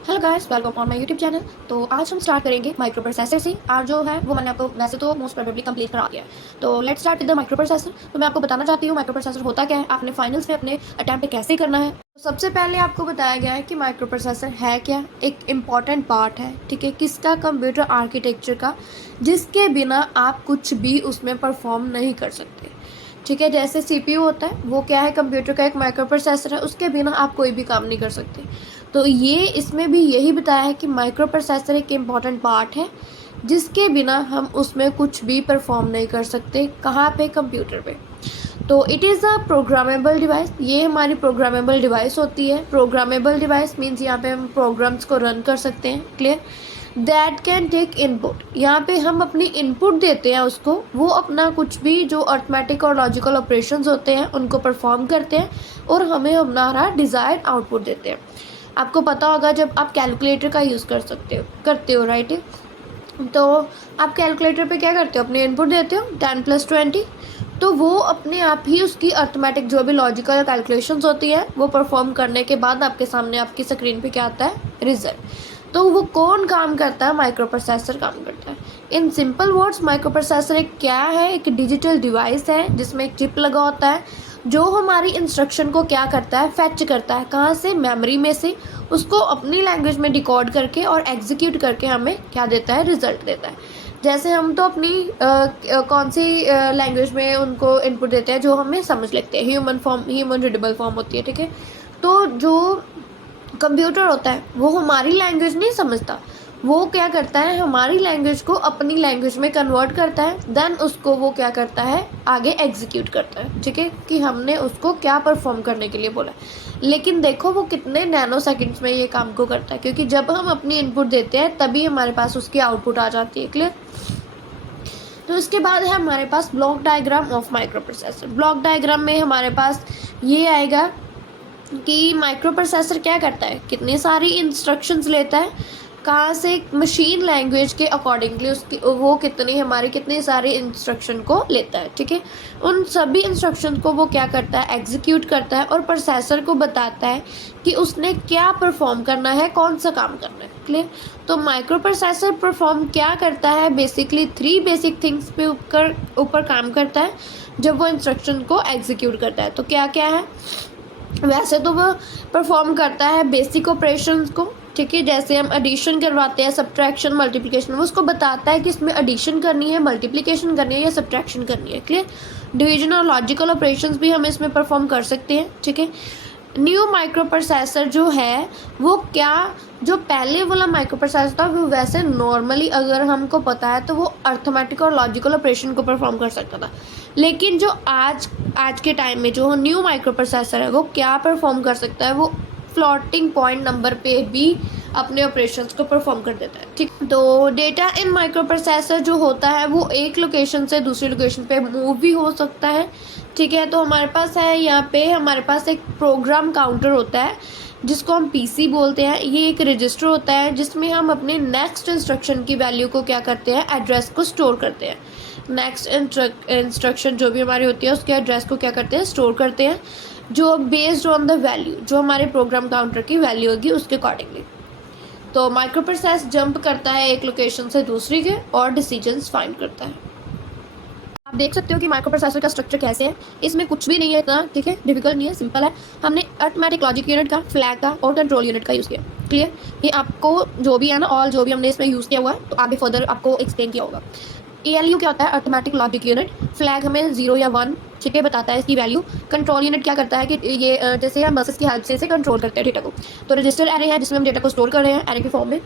Hello guys, welcome on my YouTube channel. तो आज हम स्टार्ट करेंगे माइक्रो प्रोसेसर से। आज जो है वो मैंने आपको वैसे तो मोस्ट प्रोबेबली कंप्लीट करा दिया है। तो let's start with the micro processor. तो मैं आपको बताना चाहती हूँ माइक्रो प्रोसेसर होता क्या है, आपने फाइनल्स में अपने अटेम्प्ट कैसे करना है। तो सबसे पहले आपको बताया गया है कि माइक्रो प्रोसेसर है क्या, एक इम्पॉर्टेंट पार्ट है, ठीक है, किसका, कंप्यूटर आर्किटेक्चर का, जिसके बिना आप कुछ भी उसमें परफॉर्म नहीं कर सकते। ठीक है, जैसे सीपीयू होता है वो क्या है, कंप्यूटर का एक माइक्रो प्रोसेसर है, उसके बिना आप कोई भी काम नहीं कर सकते। तो ये इसमें भी यही बताया है कि माइक्रो प्रोसेसर एक इम्पॉर्टेंट पार्ट है जिसके बिना हम उसमें कुछ भी परफॉर्म नहीं कर सकते। कहाँ पे, कंप्यूटर पे। तो it is a programmable device, ये हमारी प्रोग्रामेबल डिवाइस होती है। प्रोग्रामेबल डिवाइस मीन्स यहाँ पे हम प्रोग्राम्स को रन कर सकते हैं। Clear. That can take input, यहाँ पे हम अपनी इनपुट देते हैं उसको, वो अपना कुछ भी जो अर्थमेटिक और लॉजिकल ऑपरेशंस होते हैं उनको परफॉर्म करते हैं और हमें हमारा डिज़ायर्ड आउटपुट देते हैं। आपको पता होगा जब आप कैलकुलेटर का यूज़ करते हो राइट। तो आप कैलकुलेटर पे क्या करते हो, अपने इनपुट देते हो 10+20, तो वो अपने आप ही उसकी अर्थमेटिक जो भी लॉजिकल कैलकुलेशंस होती हैं वो परफॉर्म करने के बाद आपके सामने आपकी स्क्रीन पे क्या आता है, रिजल्ट। तो वो कौन काम करता है, माइक्रो प्रोसेसर काम करता है। In simple words micro processor एक क्या है, एक डिजिटल डिवाइस है जिसमें एक चिप लगा होता है जो हमारी इंस्ट्रक्शन को क्या करता है, फैच करता है, कहाँ से, मेमोरी में से, उसको अपनी लैंग्वेज में डिकोड करके और एग्जीक्यूट करके हमें क्या देता है, रिजल्ट देता है। जैसे हम तो अपनी कौन सी लैंग्वेज में उनको इनपुट देते हैं जो हमें समझ लगते हैं, ह्यूमन रीडेबल फॉर्म होती है, ठीक है। तो जो कंप्यूटर होता है वो हमारी लैंग्वेज नहीं समझता, वो क्या करता है, हमारी लैंग्वेज को अपनी लैंग्वेज में कन्वर्ट करता है, देन उसको वो क्या करता है, आगे एग्जीक्यूट करता है, ठीक है, कि हमने उसको क्या परफॉर्म करने के लिए बोला। लेकिन देखो वो कितने नैनो सेकंड्स में ये काम को करता है, क्योंकि जब हम अपनी इनपुट देते हैं तभी हमारे पास उसकी आउटपुट आ जाती है। क्लियर। तो इसके बाद है हमारे पास block diagram of microprocessor. Block diagram में हमारे पास ये आएगा कि माइक्रो प्रोसेसर क्या करता है, कितनी सारी इंस्ट्रक्शंस लेता है, कहाँ से, मशीन लैंग्वेज के अकॉर्डिंगली उसकी वो कितनी सारी इंस्ट्रक्शन को लेता है, ठीक है। उन सभी इंस्ट्रक्शन को वो क्या करता है, एग्जीक्यूट करता है और प्रोसेसर को बताता है कि उसने क्या परफॉर्म करना है, कौन सा काम करना है। क्लियर। तो माइक्रो प्रोसेसर परफॉर्म क्या करता है, बेसिकली 3 बेसिक थिंग्स पे ऊपर काम करता है जब वो इंस्ट्रक्शन को एग्जीक्यूट करता है। तो क्या क्या है, वैसे तो वो परफॉर्म करता है बेसिक ऑपरेशंस को, ठीक है, जैसे हम एडिशन करवाते हैं, सब्ट्रैक्शन, मल्टीप्लिकेशन, वो उसको बताता है कि इसमें एडिशन करनी है, मल्टीप्लिकेशन करनी है या सब्ट्रैक्शन करनी है। क्लियर। डिवीजन और लॉजिकल ऑपरेशंस भी हम इसमें परफॉर्म कर सकते हैं, ठीक है। न्यू माइक्रो प्रोसेसर जो है वो क्या, जो पहले वाला माइक्रो प्रोसेसर था वो वैसे नॉर्मली अगर हमको पता है तो वो अर्थमेटिक और लॉजिकल ऑपरेशन को परफॉर्म कर सकता था। लेकिन जो आज के टाइम में जो न्यू माइक्रो प्रोसेसर है वो क्या परफॉर्म कर सकता है, वो फ्लोटिंग पॉइंट नंबर पे भी अपने ऑपरेशंस को परफॉर्म कर देता है, ठीक। तो डेटा इन माइक्रो प्रोसेसर जो होता है वो एक लोकेशन से दूसरी लोकेशन पे मूव भी हो सकता है, ठीक है। तो हमारे पास है यहाँ पे, हमारे पास एक प्रोग्राम काउंटर होता है जिसको हम पीसी बोलते हैं। ये एक रजिस्टर होता है जिसमें हम अपने नेक्स्ट इंस्ट्रक्शन की वैल्यू को क्या करते हैं, एड्रेस को स्टोर करते हैं। नेक्स्ट इंस्ट्रक्शन जो भी हमारी होती है उसके एड्रेस को क्या करते हैं, स्टोर करते हैं, जो बेस्ड ऑन द वैल्यू, जो हमारे प्रोग्राम काउंटर की वैल्यू होगी उसके अकॉर्डिंगली। तो माइक्रो प्रोसेस जंप करता है एक लोकेशन से दूसरी के और डिसीजंस फाइंड करता है। आप देख सकते हो कि माइक्रो प्रोसेसर का स्ट्रक्चर कैसे है, इसमें कुछ भी नहीं है इतना, ठीक है, डिफिकल्ट नहीं है, सिंपल है। हमने अर्थमेटिक लॉजिक यूनिट का, फ्लैग का और कंट्रोल यूनिट का यूज़ किया। क्लियर। ये आपको जो भी है ना, ऑल जो भी हमने इसमें यूज़ किया हुआ है तो आगे फर्दर आपको एक्सप्लेन किया होगा। ALU क्या होता है, अर्थमेटिक लॉजिक यूनिट। फ्लैग हमें 0 या 1, ठीक है, बताता है इसकी वैल्यू। कंट्रोल यूनिट क्या करता है कि ये जैसे हम बसेस की हेल्प से इसे कंट्रोल करते हैं डेटा को। तो रजिस्टर एरे है जिसमें हम डेटा को स्टोर कर रहे हैं एरे के फॉर्म में।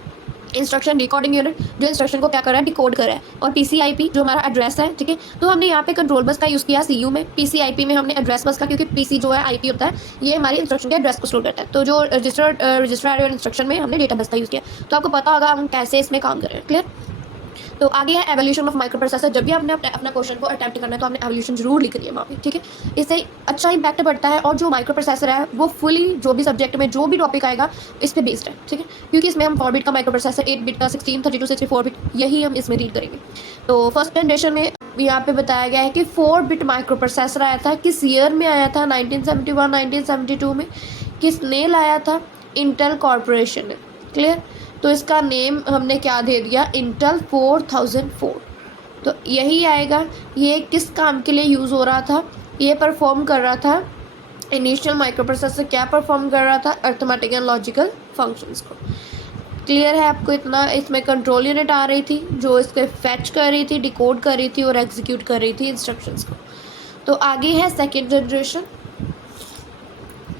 इंस्ट्रक्शन डिकोडिंग यूनिट जो इंस्ट्रक्शन को क्या कर रहा है, डिकोड कर रहा है। और PCIP जो हमारा एड्रेस है, ठीक है। तो हमने यहाँ पे कंट्रोल बस का यूज़ किया CU में, PCIP में हमने एड्रेस बस का, क्योंकि PC जो है IP होता है, ये हमारी इंस्ट्रक्शन के एड्रेस को स्टोर करता है। तो जो रजिस्टर एरे और इंस्ट्रक्शन में हमने डेटा बस का यूज़ किया। तो आपको पता होगा हम कैसे इसमें काम कर रहे हैं। क्लियर। तो आगे है एवोल्यूशन ऑफ माइक्रो प्रोसेसर। जब भी आपने अपना क्वेश्चन को अटेम्प्ट करना है तो आपने एवोल्यूशन जरूर लिखनी है वहाँ पे, ठीक है। इससे अच्छा इंपैक्ट पड़ता है और जो माइक्रो प्रोसेसर है वो फुली जो भी सब्जेक्ट में जो भी टॉपिक आएगा इस पर बेस्ड है, ठीक है, क्योंकि इसमें हम 4 बिट का माइक्रो प्रोसेसर, 8 बिट का, 16, 32, 64 बिट, यही हम इसमें रीड करेंगे। तो फर्स्ट जनरेशन में यहाँ पे बताया गया है कि 4 बिट माइक्रो प्रोसेसर आया था। किस ईयर में आया था, 1971, 1972 में। किसने लाया था, इंटेल कॉर्पोरेशन ने। क्लियर। तो इसका नेम हमने क्या दे दिया, इंटेल 4004। तो यही आएगा। ये किस काम के लिए यूज़ हो रहा था, ये परफॉर्म कर रहा था, इनिशियल माइक्रो प्रोसेसर क्या परफॉर्म कर रहा था, अर्थमेटिक एंड लॉजिकल फंक्शंस को। क्लियर है आपको इतना। इसमें कंट्रोल यूनिट आ रही थी जो इसके फैच कर रही थी, डिकोड कर रही थी और एग्जीक्यूट कर रही थी इंस्ट्रक्शंस को। तो आगे है सेकेंड जनरेशन।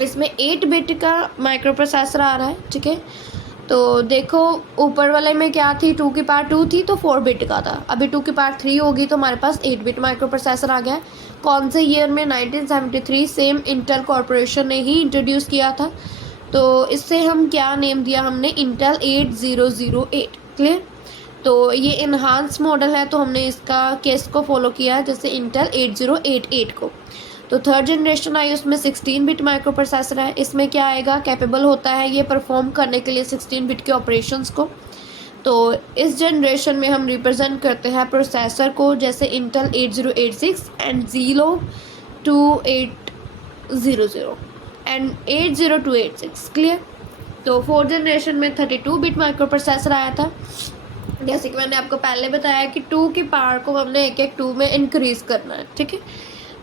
इसमें 8 बिट का माइक्रो प्रोसेसर आ रहा है, ठीक है। तो देखो ऊपर वाले में क्या थी, 2 की पावर 2 थी तो 4 बिट का था। अभी 2 की पावर 3 होगी तो हमारे पास 8 बिट माइक्रो प्रोसेसर आ गया है। कौन से ईयर में, 1973, सेम इंटेल कॉरपोरेशन ने ही इंट्रोड्यूस किया था। तो इससे हम क्या नेम दिया हमने, इंटेल 8008। क्लियर। तो ये इन्हांस मॉडल है तो हमने इसका केस को फॉलो किया है जैसे इंटेल 8088 को। तो थर्ड जनरेशन आई, उसमें 16 बिट माइक्रो प्रोसेसर है। इसमें क्या आएगा, कैपेबल होता है ये परफॉर्म करने के लिए 16 बिट के ऑपरेशंस को। तो इस जनरेशन में हम रिप्रेजेंट करते हैं प्रोसेसर को जैसे इंटेल 8086 एंड 02800 एंड 80286। क्लियर। तो फोर्थ जनरेशन में 32 बिट माइक्रो प्रोसेसर आया था। जैसे कि मैंने आपको पहले बताया कि 2 की पावर को हमने एक 2 में इंक्रीज करना है, ठीक है।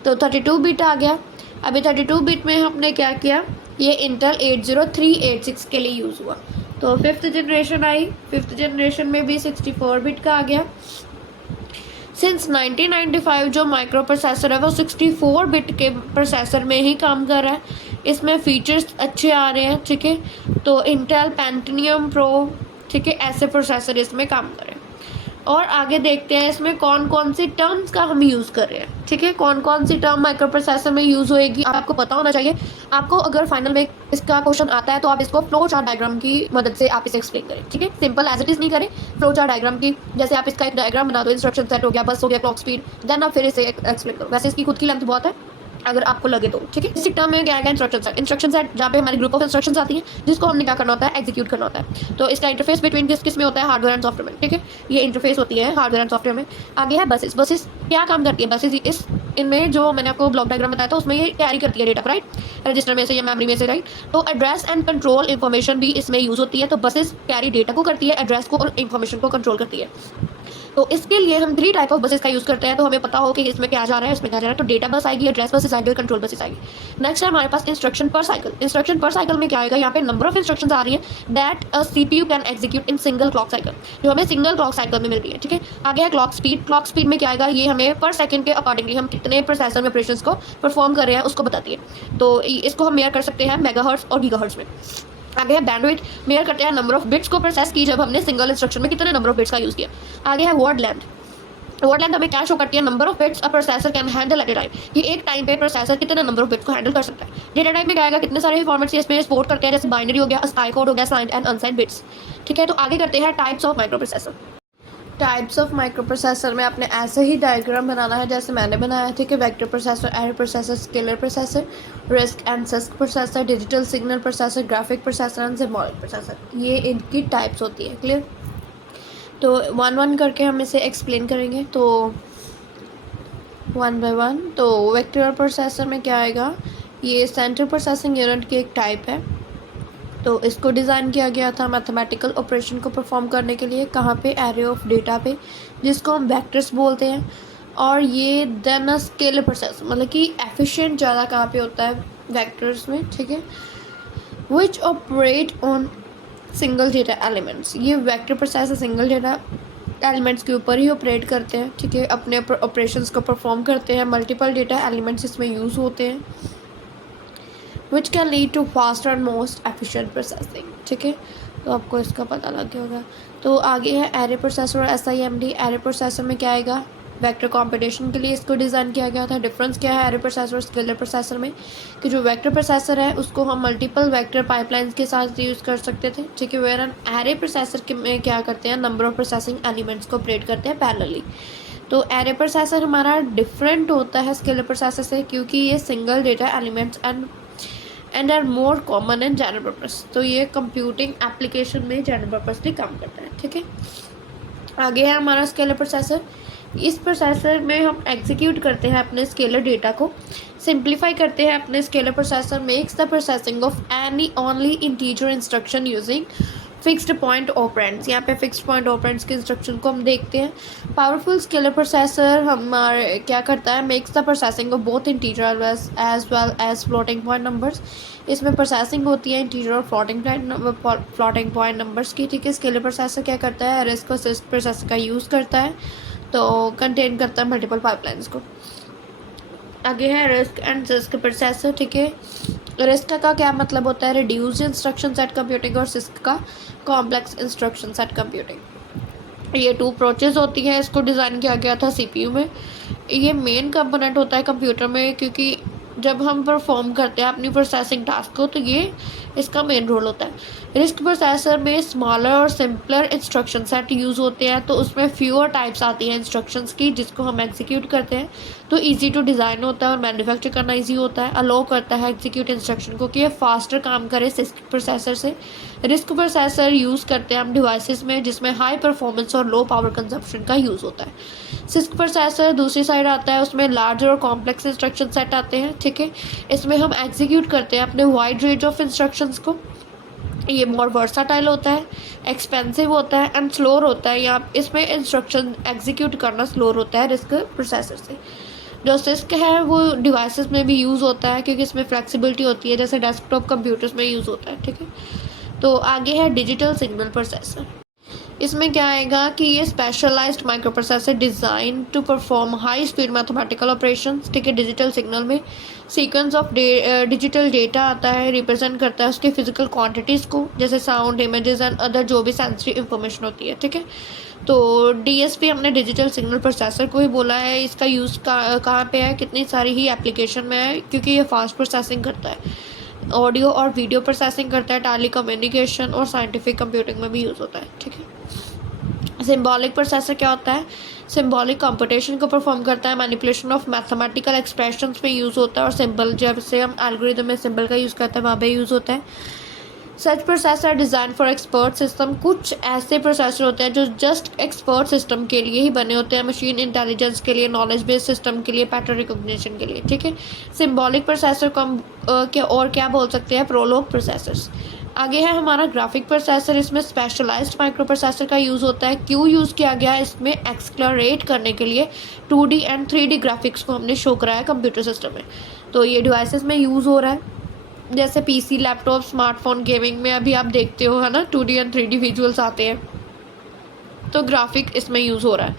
तो 32 बिट आ गया। अभी 32 बिट में हमने क्या किया, ये इंटेल 80386 के लिए यूज़ हुआ। तो फिफ्थ जनरेशन आई, फिफ्थ जनरेशन में भी 64 बिट का आ गया। सिंस 1995 जो माइक्रो प्रोसेसर है वो 64 बिट के प्रोसेसर में ही काम कर रहा है। इसमें फीचर्स अच्छे आ रहे हैं, ठीक है। तो इंटेल पेंटिनियम प्रो, ठीक है, ऐसे प्रोसेसर इसमें काम कर रहे हैं। और आगे देखते हैं इसमें कौन कौन सी टर्म्स का हम यूज़ कर रहे हैं, ठीक है। कौन कौन सी टर्म माइक्रो प्रोसेसर में यूज़ होएगी आपको पता होना चाहिए। आपको अगर फाइनल में इसका क्वेश्चन आता है तो आप इसको फ्लो चार्ट डायग्राम की मदद से आप इसे एक्सप्लेन करें, ठीक है। सिंपल एज इट इज़ नहीं करें, फ्लो चार्ट डायग्राम की जैसे आप इसका एक डायग्राम बना दो, इंस्ट्रक्शन सेट हो गया, बस हो गया, क्लॉक स्पीड, देन आप फिर इसे एक्सप्लेन करो। वैसे इसकी खुद की लेंथ बहुत है अगर आपको लगे तो, ठीक है। इसी टर्म में क्या आएगा, इंस्ट्रक्शन सेट। इंस्ट्रक्शन सेट जहाँ पे हमारी ग्रुप ऑफ इंस्ट्रक्शंस आती हैं जिसको हमने क्या करना होता है, एग्जीक्यूट करना होता है। तो इसका इंटरफेस बिटवीन किस में होता है, हार्डवेयर एंड सॉफ्टवेयर में, ठीक है। ये इंटरफेस होती है हार्डवेयर एंड सॉफ्टवेयर में। आगे है बसेस। बसेस क्या काम करती है, बसेस इस इनमें जो मैंने आपको ब्लॉक डायग्राम बताया था उसमें ये कैरी करती है डेटा, राइट, रजिस्टर में से या मेमोरी में से, राइट। तो एड्रेस एंड कंट्रोल इन्फॉर्मेशन भी इसमें यूज़ होती है। तो बसेस कैरी डेटा को करती है, एड्रेस को और इन्फॉर्मेशन को कंट्रोल करती है। तो इसके लिए हम 3 टाइप ऑफ बसेस का यूज़ करते हैं। तो हमें पता हो कि इसमें क्या जा रहा है, इसमें क्या जा रहा है। तो डेटा बस आएगी, एड्रेस बसेस आएगी, कंट्रोल बसेस आएगी। नेक्स्ट है हमारे पास इंस्ट्रक्शन पर साइकिल। इंस्ट्रक्शन पर साइकिल में क्या आएगा, यहाँ पे नंबर ऑफ इंस्ट्रक्शंस आ रही है that a CPU can execute in single clock cycle, जो हमें सिंगल क्लॉक साइकिल में मिल रही है, ठीक है। आगे है क्लॉक स्पीड। क्लॉक स्पीड में क्या आएगा, ये हमें पर सेकंड के अकॉर्डिंगली हम कितने प्रोसेसर में ऑपरेशंस को परफॉर्म कर रहे हैं उसको बताती है। तो इसको हम मेयर कर सकते हैं मेगाहर्ट्ज और गीगाहर्ट्ज में। आगे है बैंडविड्थ। मेयर करते हैं नंबर ऑफ बिट्स को प्रोसेस की जब हमने सिंगल इंस्ट्रक्शन में कितने नंबर ऑफ बिट्स का यूज़ किया। आगे है वर्ड लेंथ। वर्ड लेंथ हमें क्या शो करती है, number of bits a processor can handle at A time, कि एक टाइम पे प्रोसेसर कितने नंबर ऑफ बिट्स को हैंडल कर सकता है। डेटा टाइप में क्या आएगा, कितने सारे फॉर्मेट्स इसमें सपोर्ट करते हैं, जैसे बाइनरी हो गया, स्काई कोड हो गया, साइंड एंड अनसाइंड बिट्स, ठीक है। तो आगे करते हैं types of micro processor. Types of micro processor में आपने ऐसे ही डायग्राम बनाना है जैसे मैंने बनाया, ठीक है। Vector processor, array processor, scalar processor, risk and six processor, digital signal processor, graphic processor and symbolic processor, ये इनकी टाइप्स होती है। क्लियर। तो 1-1 करके हम इसे एक्सप्लेन करेंगे, तो 1 बाय 1। तो वेक्टर प्रोसेसर में क्या आएगा, ये सेंट्रल प्रोसेसिंग यूनिट की एक टाइप है। तो इसको डिज़ाइन किया गया था मैथमेटिकल ऑपरेशन को परफॉर्म करने के लिए, कहाँ पे, एरे ऑफ डेटा पे, जिसको हम वेक्टर्स बोलते हैं। और ये देन अ स्केलर प्रोसेस, मतलब कि एफिशिएंट ज़्यादा कहाँ पे होता है, वेक्टर्स में, ठीक है। Which operate on single data elements. ये vector processor single data elements के ऊपर ही ऑपरेट करते हैं, ठीक है, अपने ऑपरेशंस को परफॉर्म करते हैं। मल्टीपल डेटा एलिमेंट्स इसमें यूज़ होते हैं, which can lead to faster and most efficient processing, ठीक है। तो आपको इसका पता लग गया होगा। तो आगे है एरे प्रोसेसर और SIMD। एरे प्रोसेसर में क्या आएगा, वेक्टर कॉम्पिटिशन के लिए इसको डिज़ाइन किया गया था। डिफरेंस क्या है एरे प्रोसेसर और स्केलर प्रोसेसर में, कि जो वेक्टर प्रोसेसर है उसको हम मल्टीपल वेक्टर पाइपलाइंस के साथ यूज़ कर सकते थे, ठीक है। वेयर एन एरे प्रोसेसर के में क्या करते हैं, नंबर ऑफ प्रोसेसिंग एलिमेंट्स को ऑपरेट करते हैं पैरेलली। तो एरे प्रोसेसर हमारा डिफरेंट होता है स्केलर प्रोसेसर से, क्योंकि ये single data elements and are more common and general purpose. तो ये कंप्यूटिंग एप्लीकेशन में जनरल पर्पसली काम करता है, ठीक है। आगे है हमारा स्केलर प्रोसेसर। इस प्रोसेसर में हम एग्जीक्यूट करते हैं अपने स्केलर डेटा को, सिंप्लीफाई करते हैं अपने scalar processor, makes the processing of any only integer instruction using fixed point operands, यहाँ पे फिक्स्ड पॉइंट ऑपरेंड्स के इंस्ट्रक्शन को हम देखते हैं। पावरफुल स्केलर प्रोसेसर हमारे क्या करता है, makes the processing of both integer as well as floating point numbers. इसमें प्रोसेसिंग होती है इंटीजर और फ्लोटिंग पॉइंट नंबर्स की, ठीक है। स्केलर प्रोसेसर क्या करता है, रिस्क और सिस्क प्रोसेसर का यूज़ करता है, तो कंटेन करता है मल्टीपल पाइपलाइंस को। आगे है रिस्क एंड सिस्क प्रोसेसर, ठीक है। रिस्क का क्या मतलब होता है, रिड्यूस्ड इंस्ट्रक्शन सेट कंप्यूटिंग, और सिस्क का कॉम्प्लेक्स इंस्ट्रक्शन सेट कंप्यूटिंग। ये 2 अप्रोचेज होती हैं। इसको डिज़ाइन किया गया था सीपीयू में। ये मेन कंपोनेंट होता है कंप्यूटर में, क्योंकि जब हम परफॉर्म करते हैं अपनी प्रोसेसिंग टास्क को, तो ये इसका मेन रोल होता है। रिस्क प्रोसेसर में स्मॉलर और सिंपलर इंस्ट्रक्शन सेट यूज़ होते हैं, तो उसमें फ्यूअर टाइप्स आती हैं इंस्ट्रक्शंस की, जिसको हम एग्जीक्यूट करते हैं, तो इजी टू डिज़ाइन होता है और मैन्युफैक्चर करना इजी होता है। अलो करता है एग्जीक्यूट इंस्ट्रक्शन को कि ये फास्टर काम करे सिस्क प्रोसेसर से। रिस्क प्रोसेसर यूज़ करते हैं हम डिवाइसेस में जिसमें हाई परफॉर्मेंस और लो पावर कंजप्शन का यूज़ होता है। सिस्क प्रोसेसर दूसरी साइड आता है, उसमें लार्जर और कॉम्प्लेक्स इंस्ट्रक्शन सेट आते हैं, ठीक है। इसमें हम एग्जीक्यूट करते हैं अपने वाइड रेंज ऑफ इंस्ट्रक्शंस को। ये मोर वर्साटाइल होता है, एक्सपेंसिव होता है एंड स्लोर होता है। यहाँ इसमें इंस्ट्रक्शन एग्जीक्यूट करना स्लोर होता है रिस्क प्रोसेसर से। जो सिस्क है वो डिवाइसेस में भी यूज़ होता है, क्योंकि इसमें फ्लेक्सिबिलिटी होती है, जैसे डेस्कटॉप कंप्यूटर्स में यूज़ होता है, ठीक है। तो आगे है डिजिटल सिग्नल प्रोसेसर। इसमें क्या आएगा कि ये specialized micro processor design to perform high speed mathematical operations, ठीक है। डिजिटल सिग्नल में सीक्वेंस ऑफ डिजिटल डेटा आता है, रिप्रेजेंट करता है उसके फिजिकल क्वांटिटीज़ को, जैसे साउंड, इमेजेस एंड अदर जो भी सेंसरी इंफॉर्मेशन होती है, ठीक है। तो डीएसपी हमने डिजिटल सिग्नल प्रोसेसर को ही बोला है। इसका यूज़ कहाँ पे है, कितनी सारी ही एप्लीकेशन में है, क्योंकि ये फास्ट प्रोसेसिंग करता है, ऑडियो और वीडियो प्रोसेसिंग करता है, टेली कम्युनिकेशन और साइंटिफिक कंप्यूटिंग में भी यूज़ होता है, ठीक है। सिंबॉलिक प्रोसेसर क्या होता है, सिंबॉलिक कंप्यूटेशन को परफॉर्म करता है, मैनिपुलेशन ऑफ मैथमेटिकल एक्सप्रेशंस में यूज़ होता है, और सिंबल जब से हम एल्गोरिथम में सिंबल का यूज़ करते हैं वहाँ पे यूज़ होता है। Such processor design for expert system, कुछ ऐसे प्रोसेसर होते हैं जो जस्ट एक्सपर्ट सिस्टम के लिए ही बने होते हैं, मशीन इंटेलिजेंस के लिए, नॉलेज बेस्ड सिस्टम के लिए, पैटर्न रिकॉग्निशन के लिए, ठीक है। सिंबॉलिक प्रोसेसर को हम क्या बोल सकते हैं, प्रोलॉग प्रोसेसर्स। आगे है हमारा ग्राफिक प्रोसेसर। इसमें स्पेशलाइज्ड माइक्रो प्रोसेसर का यूज़ होता है। क्यों यूज़ किया गया है, इसमें एक्सप्लोरेट करने के लिए 2D एंड 3D ग्राफिक्स को हमने शो कराया कंप्यूटर सिस्टम में, तो ये डिवाइसेस में यूज़ हो रहा है, जैसे पीसी, लैपटॉप, स्मार्टफोन, गेमिंग में अभी आप देखते हो, है ना, 2D एंड 3D विजुअल्स आते हैं, तो ग्राफिक इसमें यूज़ हो रहा है।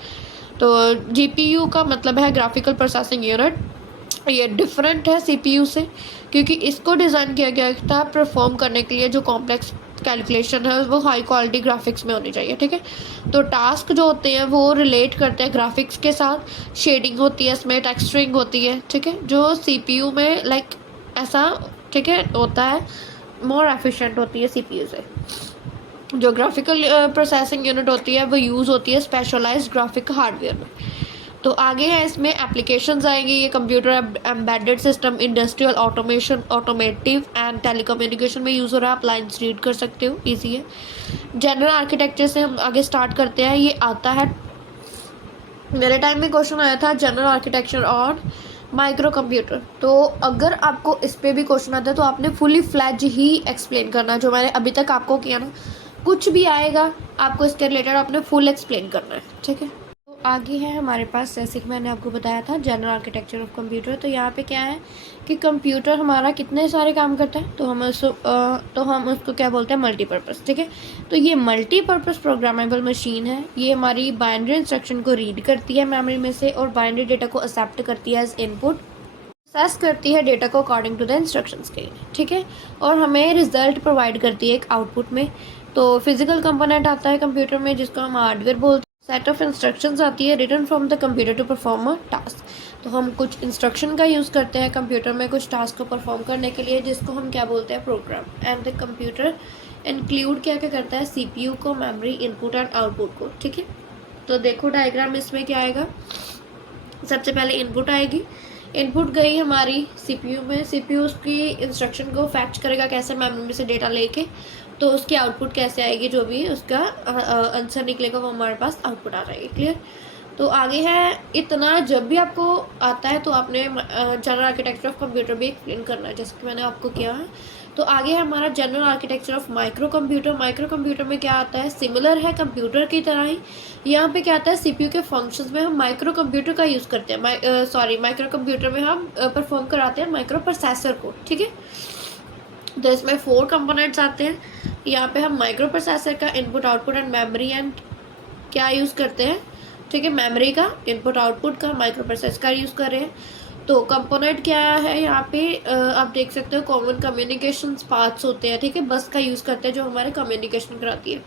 तो जीपीयू का मतलब है ग्राफिकल प्रोसेसिंग यूनिट। ये डिफरेंट है सीपीयू से, क्योंकि इसको डिज़ाइन किया गया था परफॉर्म करने के लिए जो कॉम्प्लेक्स कैलकुलेशन है वो हाई क्वालिटी ग्राफिक्स में होनी चाहिए, ठीक है। तो टास्क जो होते हैं वो रिलेट करते हैं ग्राफिक्स के साथ, शेडिंग होती है इसमें, टेक्सचरिंग होती है, ठीक है, जो सीपीयू में लाइक ऐसा, ठीक है, होता है, मोर एफिशिएंट होती है सीपीयू से। जो ग्राफिकल प्रोसेसिंग यूनिट होती है वो यूज़ होती है स्पेशलाइज्ड ग्राफिक हार्डवेयर में। तो आगे है इसमें एप्लीकेशंस आएंगी। ये computer embedded system, industrial automation, automotive and telecommunication में यूज़ हो रहा है। आप लाइन्स रीड कर सकते हो, ईजी है। जनरल आर्किटेक्चर से हम आगे स्टार्ट करते हैं। ये आता है, मेरे टाइम में क्वेश्चन आया था जनरल आर्किटेक्चर और माइक्रो कंप्यूटर, तो अगर आपको इस पर भी क्वेश्चन आता है तो आपने फुली फ्लैज ही एक्सप्लेन करना, जो मैंने अभी तक आपको किया ना, कुछ भी आएगा आपको इसके रिलेटेड आपने फुल एक्सप्लेन करना है, ठीक है। तो आगे है हमारे पास, जैसे कि मैंने आपको बताया था जनरल आर्किटेक्चर ऑफ कंप्यूटर। तो यहाँ पे क्या है कि कंप्यूटर हमारा कितने सारे काम करता है, तो हम उसको क्या बोलते हैं, मल्टीपर्पज़, ठीक है। तो ये मल्टीपर्पज़ प्रोग्रामेबल मशीन है। ये हमारी बाइनरी इंस्ट्रक्शन को रीड करती है मेमोरी में से, और बाइनरी डेटा को एक्सेप्ट करती है एज इनपुट, प्रोसेस करती है डेटा को अकॉर्डिंग टू द इंस्ट्रक्शंस के, ठीक है, और हमें रिजल्ट प्रोवाइड करती है एक आउटपुट में। तो फिजिकल कंपोनेंट आता है कंप्यूटर में, जिसको हम हार्डवेयर बोलते हैं। सेट ऑफ इंस्ट्रक्शंस आती है written from the computer to perform a task. तो हम कुछ इंस्ट्रक्शन का यूज़ करते हैं कंप्यूटर में कुछ टास्क को परफॉर्म करने के लिए, जिसको हम क्या बोलते हैं, program. And the computer include क्या क्या करता है, सीपीयू को, मेमोरी, इनपुट एंड आउटपुट को, ठीक है। तो देखो डायग्राम इसमें क्या आएगा, सबसे पहले इनपुट आएगी। इनपुट गई हमारी सीपीयू में, सीपीयू उसकी इंस्ट्रक्शन को फैक्च करेगा कैसे, मेमोरी से डेटा लेके, तो उसकी आउटपुट कैसे आएगी, जो भी उसका आंसर निकलेगा वो हमारे पास आउटपुट आ जाएगी, क्लियर। तो आगे है इतना, जब भी आपको आता है तो आपने जनरल आर्किटेक्चर ऑफ कंप्यूटर भी एक्सप्लेन करना है, जैसे कि मैंने आपको किया है। तो आगे है हमारा general architecture of micro computer. Micro computer में क्या आता है, सिमिलर है कंप्यूटर की तरह ही। यहाँ पे क्या आता है, सीपीयू के फंक्शंस में हम माइक्रो कंप्यूटर का यूज़ करते हैं, माइक्रो कंप्यूटर में हम परफॉर्म कराते हैं माइक्रो प्रोसेसर को, ठीक है। तो इसमें 4 कंपोनेंट्स आते हैं। यहाँ पे हम माइक्रो प्रोसेसर का input output and memory and क्या यूज़ करते हैं, ठीक है, मेमोरी का इनपुट आउटपुट का माइक्रो प्रोसेसर का यूज़ कर रहे हैं। तो कंपोनेंट क्या है यहाँ पे, आप देख सकते हो कॉमन कम्युनिकेशन पार्ट्स होते हैं, ठीक है। बस का यूज़ करते हैं जो हमारे कम्युनिकेशन कराती है।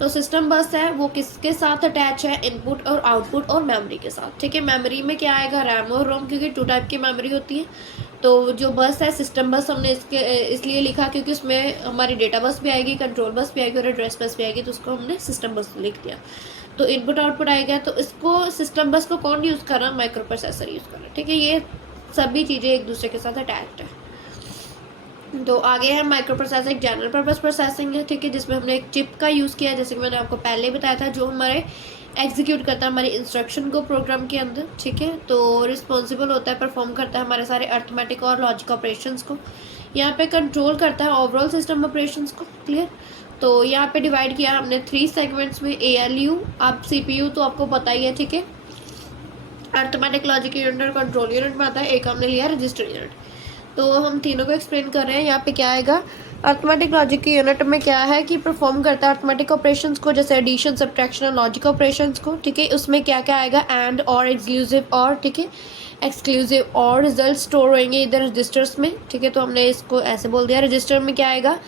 तो सिस्टम बस है वो किसके साथ अटैच है, इनपुट और आउटपुट और मेमोरी के साथ, ठीक है। मेमोरी में क्या आएगा, रैम और रोम, क्योंकि 2 टाइप की मेमोरी होती है। तो जो बस है सिस्टम बस हमने इसलिए लिखा क्योंकि उसमें हमारी डेटा बस भी आएगी, कंट्रोल बस भी आएगी और एड्रेस बस भी आएगी, तो उसको हमने सिस्टम बस लिख दिया। तो इनपुट आउटपुट आएगा, तो इसको सिस्टम बस को कौन यूज़ कर रहा है, माइक्रो प्रोसेसर यूज़ कर रहा है, ठीक है। ये सभी चीज़ें एक दूसरे के साथ अटैच्ड है। तो आगे है माइक्रो प्रोसेसर, एक जनरल पर्पस प्रोसेसिंग है, ठीक है, जिसमें हमने एक चिप का यूज़ किया है, जैसे कि मैंने आपको पहले ही बताया था, जो हमारे एग्जीक्यूट करता है हमारी इंस्ट्रक्शन को प्रोग्राम के अंदर, ठीक है। तो रिस्पॉन्सिबल होता है, परफॉर्म करता है हमारे सारे अर्थमेटिक और लॉजिक ऑपरेशंस को। यहाँ पे कंट्रोल करता है ओवरऑल सिस्टम ऑपरेशंस को, क्लियर। तो यहाँ पे डिवाइड किया हमने 3 सेगमेंट्स में, ALU, आप CPU तो आपको पता ही है, ठीक है, अर्थमेटिक, लॉजिक यूनिट और कंट्रोल यूनिट में आता है। एक हमने लिया रजिस्टर यूनिट। तो हम तीनों को एक्सप्लेन कर रहे हैं। यहाँ पे क्या आएगा, अर्थमेटिक लॉजिक की यूनिट में क्या है कि परफॉर्म करता है अर्थमेटिक ऑपरेशंस को, जैसे एडिशन, सब्ट्रैक्शन और लॉजिक ऑपरेशंस को, ठीक है। उसमें क्या क्या आएगा, एंड और, एक्सक्लूसिव और, ठीक है, एक्सक्लूसिव और रिजल्ट स्टोर होंगे इधर रजिस्टर्स में, ठीक है। तो हमने इसको ऐसे बोल दिया। रजिस्टर में क्या आएगा,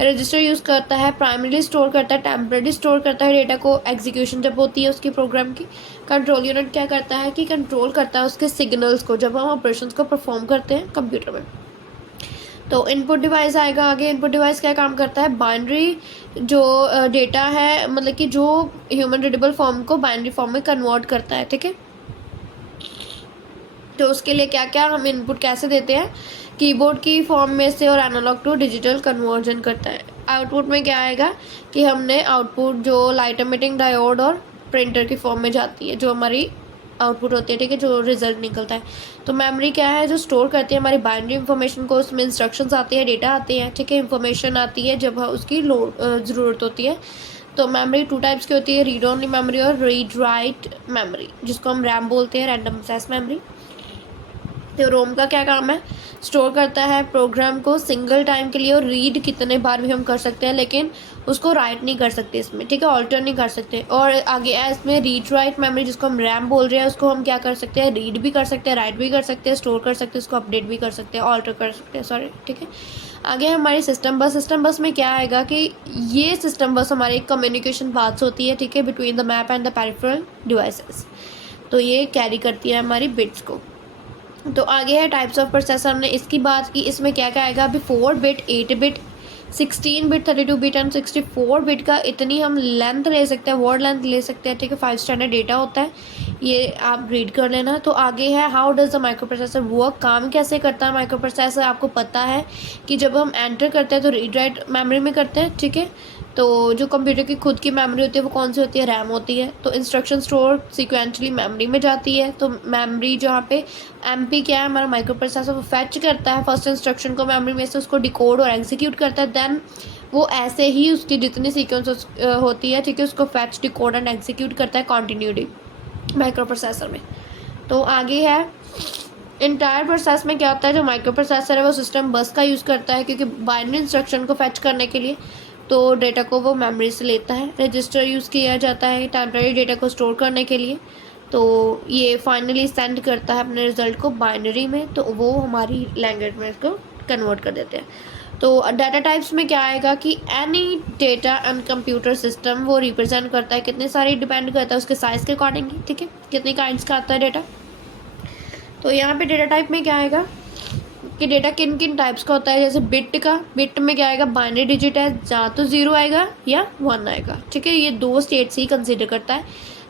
रजिस्टर यूज़ करता है प्राइमरीली स्टोर करता है, टेम्परेरी स्टोर करता है डेटा को, एग्जीक्यूशन जब होती है उसकी प्रोग्राम की। कंट्रोल यूनिट क्या करता है कि कंट्रोल करता है उसके सिग्नल्स को जब हम ऑपरेशंस को परफॉर्म करते हैं कंप्यूटर में। तो इनपुट डिवाइस आएगा आगे। इनपुट डिवाइस क्या काम करता है, बाइनरी जो डेटा है, मतलब कि जो ह्यूमन रीडेबल फॉर्म को बाइनरी फॉर्म में कन्वर्ट करता है, ठीक है। तो उसके लिए क्या क्या हम इनपुट कैसे देते हैं, कीबोर्ड की फॉर्म में से और एनालॉग टू डिजिटल कन्वर्जन करता है। आउटपुट में क्या आएगा कि हमने आउटपुट जो लाइट एमिटिंग डायोड और प्रिंटर की फॉर्म में जाती है, जो हमारी आउटपुट होती है, ठीक है, जो रिजल्ट निकलता है। तो मेमोरी क्या है, जो स्टोर करती है हमारी बाइनरी इन्फॉर्मेशन को, उसमें इंस्ट्रक्शंस आती है, डेटा आती है, ठीक है, इन्फॉर्मेशन आती है जब उसकी ज़रूरत होती है। तो मेमोरी 2 टाइप्स की होती है, रीड ओनली मेमोरी और रीड राइट मेमोरी, जिसको हम रैम बोलते हैं, रैंडम एक्सेस मेमोरी। तो रोम का क्या काम है, स्टोर करता है प्रोग्राम को सिंगल टाइम के लिए, और रीड कितने बार भी हम कर सकते हैं, लेकिन उसको राइट नहीं कर सकते इसमें, ठीक है, ऑल्टर नहीं कर सकते। और आगे है इसमें रीड राइट मेमोरी, जिसको हम रैम बोल रहे हैं, उसको हम क्या कर सकते हैं, रीड भी कर सकते हैं, राइट भी कर सकते हैं, स्टोर कर सकते हैं, उसको अपडेट भी कर सकते हैं, ऑल्टर कर सकते हैं, सॉरी, ठीक है। आगे हमारी सिस्टम बस। सिस्टम बस में क्या आएगा कि ये सिस्टम बस हमारी कम्युनिकेशन पाथ्स होती है, ठीक है, between the map and the peripheral devices. तो ये कैरी करती है हमारी बिट्स को। तो आगे है टाइप्स ऑफ प्रोसेसर, हमने इसकी बात की। इसमें क्या क्या आएगा, अभी 4 bit, 8 bit, 16 bit, 32 bit and 64 bit का इतनी हम लेंथ ले सकते हैं, वर्ड लेंथ ले सकते हैं, ठीक है। 5 स्टैंडर्ड डेटा होता है, ये आप रीड कर लेना। तो आगे है how does the micro processor work, काम कैसे करता है माइक्रो प्रोसेसर। आपको पता है कि जब हम एंटर करते हैं तो रीड राइट मेमोरी में करते हैं, ठीक है। तो जो कंप्यूटर की खुद की मेमोरी होती है वो कौन सी होती है, रैम होती है। तो इंस्ट्रक्शन स्टोर सिक्वेंशली मेमोरी में जाती है। तो मेमोरी जहाँ पे एमपी क्या है हमारा माइक्रो प्रोसेसर, वो फैच करता है फर्स्ट इंस्ट्रक्शन को मेमोरी में से, उसको डिकोड और एग्जीक्यूट करता है। देन वो ऐसे ही उसकी जितनी सीक्वेंस होती है, ठीक है, उसको फैच, डिकोड एंड एग्जीक्यूट करता है कॉन्टिन्यूटी माइक्रो प्रोसेसर में। तो आगे है इंटायर प्रोसेस में क्या होता है, जो माइक्रो प्रोसेसर है वो सिस्टम बस का यूज़ करता है, क्योंकि बाइनरी इंस्ट्रक्शन को फैच करने के लिए तो डेटा को वो मेमोरी से लेता है। रजिस्टर यूज़ किया जाता है टेम्परेरी डेटा को स्टोर करने के लिए। तो ये फाइनली सेंड करता है अपने रिजल्ट को बाइनरी में, तो वो हमारी लैंग्वेज में इसको कन्वर्ट कर देते हैं। तो डाटा टाइप्स में क्या आएगा कि any data and computer system वो रिप्रेजेंट करता है, कितने सारे डिपेंड करता है उसके साइज़ के अकॉर्डिंग, ठीक है, कितनी काइंड्स का आता है डेटा। तो यहाँ पे डेटा टाइप में क्या आएगा कि डेटा किन किन टाइप्स का होता है। जैसे बिट का, बिट में क्या आएगा, बाइनरी डिजिट है, या तो 0 आएगा या 1 आएगा, ठीक है, ये 2 स्टेट्स ही कंसिडर करता है।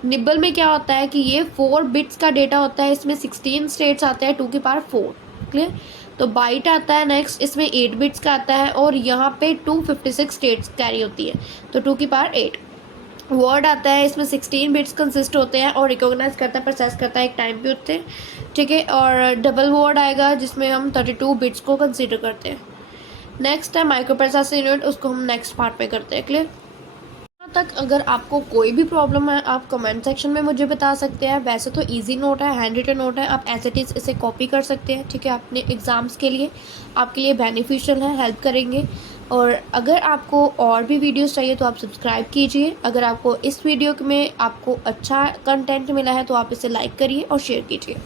निबल में क्या होता है कि ये 4 बिट्स का डेटा होता है, इसमें 16 स्टेट्स आते हैं 2 की पावर 4, क्लियर। तो बाइट आता है नेक्स्ट, इसमें 8 बिट्स का आता है, और यहाँ पे 256 स्टेट्स कैरी होती है, तो 2 की पावर 8। वर्ड आता है, इसमें 16 बिट्स कंसिस्ट होते हैं और रिकॉग्नाइज करता है, प्रोसेस करता है एक टाइम पे होते हैं, ठीक है। और डबल वर्ड आएगा जिसमें हम 32 बिट्स को कंसीडर करते हैं। नेक्स्ट है माइक्रो प्रोसेसर यूनिट, उसको हम नेक्स्ट पार्ट में करते हैं, क्लियर। तक अगर आपको कोई भी प्रॉब्लम है आप कमेंट सेक्शन में मुझे बता सकते हैं। वैसे तो इजी नोट है, हैंड रिटन नोट है, आप एज इट इज़ इसे कॉपी कर सकते हैं, ठीक है। अपने एग्ज़ाम्स के लिए आपके लिए बेनिफिशियल है, हेल्प करेंगे। और अगर आपको और भी वीडियोस चाहिए तो आप सब्सक्राइब कीजिए। अगर आपको इस वीडियो में आपको अच्छा कंटेंट मिला है तो आप इसे लाइक करिए और शेयर कीजिए।